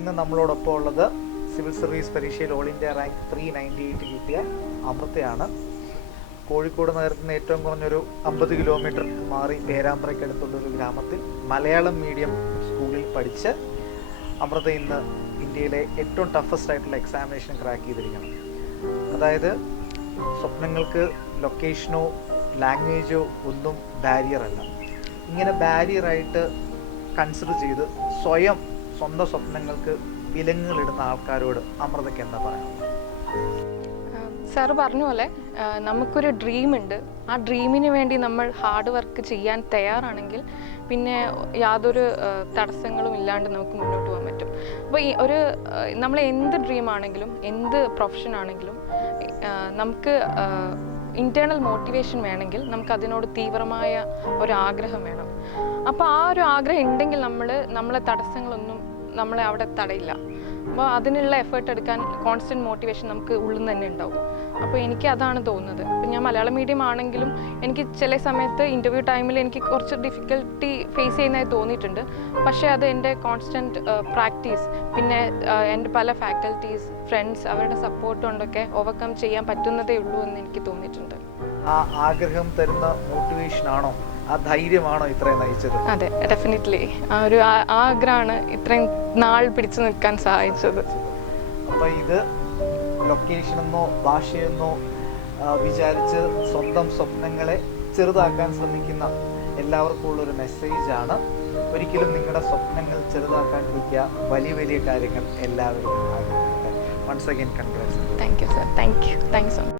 ഇന്ന് നമ്മളോടൊപ്പം ഉള്ളത് സിവിൽ സർവീസ് പരീക്ഷയിൽ ഓൾ ഇന്ത്യ റാങ്ക് 398 കിട്ടിയ അമൃതയാണ്. കോഴിക്കോട് നഗരത്തിൽ നിന്ന് ഏറ്റവും കുറഞ്ഞൊരു 50 കിലോമീറ്റർ മാറി പേരാമ്പ്രയ്ക്കടുത്തുള്ളൊരു ഗ്രാമത്തിൽ മലയാളം മീഡിയം സ്കൂളിൽ പഠിച്ച് അമൃത ഇന്ന് ഇന്ത്യയിലെ ഏറ്റവും ടഫസ്റ്റ് ആയിട്ടുള്ള എക്സാമിനേഷൻ ക്രാക്ക് ചെയ്തിരിക്കണം. അതായത് സ്വപ്നങ്ങൾക്ക് ലൊക്കേഷനോ ലാംഗ്വേജോ ഒന്നും ബാരിയറല്ല. ഇങ്ങനെ ബാരിയറായിട്ട് കൺസിഡർ ചെയ്ത് സ്വന്തം സ്വപ്നങ്ങൾക്ക് വിലങ്ങുകളിടുന്ന ആൾക്കാരോട് അമൃതയ്ക്ക് എന്താ പറയാം? സാറ് പറഞ്ഞ പോലെ നമുക്കൊരു ഡ്രീമുണ്ട്. ആ ഡ്രീമിന് വേണ്ടി നമ്മൾ ഹാർഡ് വർക്ക് ചെയ്യാൻ തയ്യാറാണെങ്കിൽ പിന്നെ യാതൊരു തടസ്സങ്ങളും ഇല്ലാണ്ട് നമുക്ക് മുന്നോട്ട് പോകാൻ പറ്റും. അപ്പോൾ ഈ നമ്മൾ എന്ത് ഡ്രീമാണെങ്കിലും എന്ത് പ്രൊഫഷൻ ആണെങ്കിലും നമുക്ക് ഇൻറ്റേർണൽ മോട്ടിവേഷൻ വേണമെങ്കിൽ നമുക്ക് അതിനോട് തീവ്രമായ ഒരു ആഗ്രഹം വേണം. അപ്പോൾ ആ ഒരു ആഗ്രഹം ഉണ്ടെങ്കിൽ നമ്മളെ തടസ്സങ്ങളൊന്നും നമ്മളെ അവിടെ തടയില്ല. അപ്പോൾ അതിനുള്ള എഫേർട്ട് എടുക്കാൻ കോൺസ്റ്റൻറ്റ് മോട്ടിവേഷൻ നമുക്ക് ഉള്ളിൽ നിന്ന് തന്നെ ഉണ്ടാവും. അപ്പോൾ എനിക്ക് അതാണ് തോന്നുന്നത്. ഇപ്പം ഞാൻ മലയാളം മീഡിയം ആണെങ്കിലും എനിക്ക് ചില സമയത്ത് ഇൻ്റർവ്യൂ ടൈമിൽ എനിക്ക് കുറച്ച് ഡിഫിക്കൽട്ടി ഫേസ് ചെയ്യുന്നതായി തോന്നിയിട്ടുണ്ട്. പക്ഷേ അത് എൻ്റെ കോൺസ്റ്റൻറ്റ് പ്രാക്ടീസ്, പിന്നെ എൻ്റെ പല ഫാക്കൽറ്റീസ്, ഫ്രണ്ട്സ്, അവരുടെ സപ്പോർട്ട് കൊണ്ടൊക്കെ ഓവർകം ചെയ്യാൻ പറ്റുന്നതേ ഉള്ളൂ എന്ന് എനിക്ക് തോന്നിയിട്ടുണ്ട്. ആ ആഗ്രഹം തരുന്ന മോട്ടിവേഷനാണോ, ആ ധൈര്യമാണോ ഇത്രയും നയിച്ചത്? അതെ, ഡെഫിനറ്റ്ലി ആ ഒരു ആഗ്രഹമാണ് ഇത്രയും നാൾ പിടിച്ചു നിൽക്കാൻ സഹായിച്ചത്. അപ്പോൾ ഇത് ലൊക്കേഷനെന്നോ ഭാഷയെന്നോ വിചാരിച്ച് സ്വന്തം സ്വപ്നങ്ങളെ ചെറുതാക്കാൻ ശ്രമിക്കുന്ന എല്ലാവർക്കും ഉള്ളൊരു മെസ്സേജാണ്. ഒരിക്കലും നിങ്ങളുടെ സ്വപ്നങ്ങൾ ചെറുതാക്കാണ്ടിരിക്കുക. വലിയ വലിയ കാര്യങ്ങൾ എല്ലാവരും ആഗ്രഹിക്കട്ടെ. Once again congrats. Thank you sir. Thank you so much.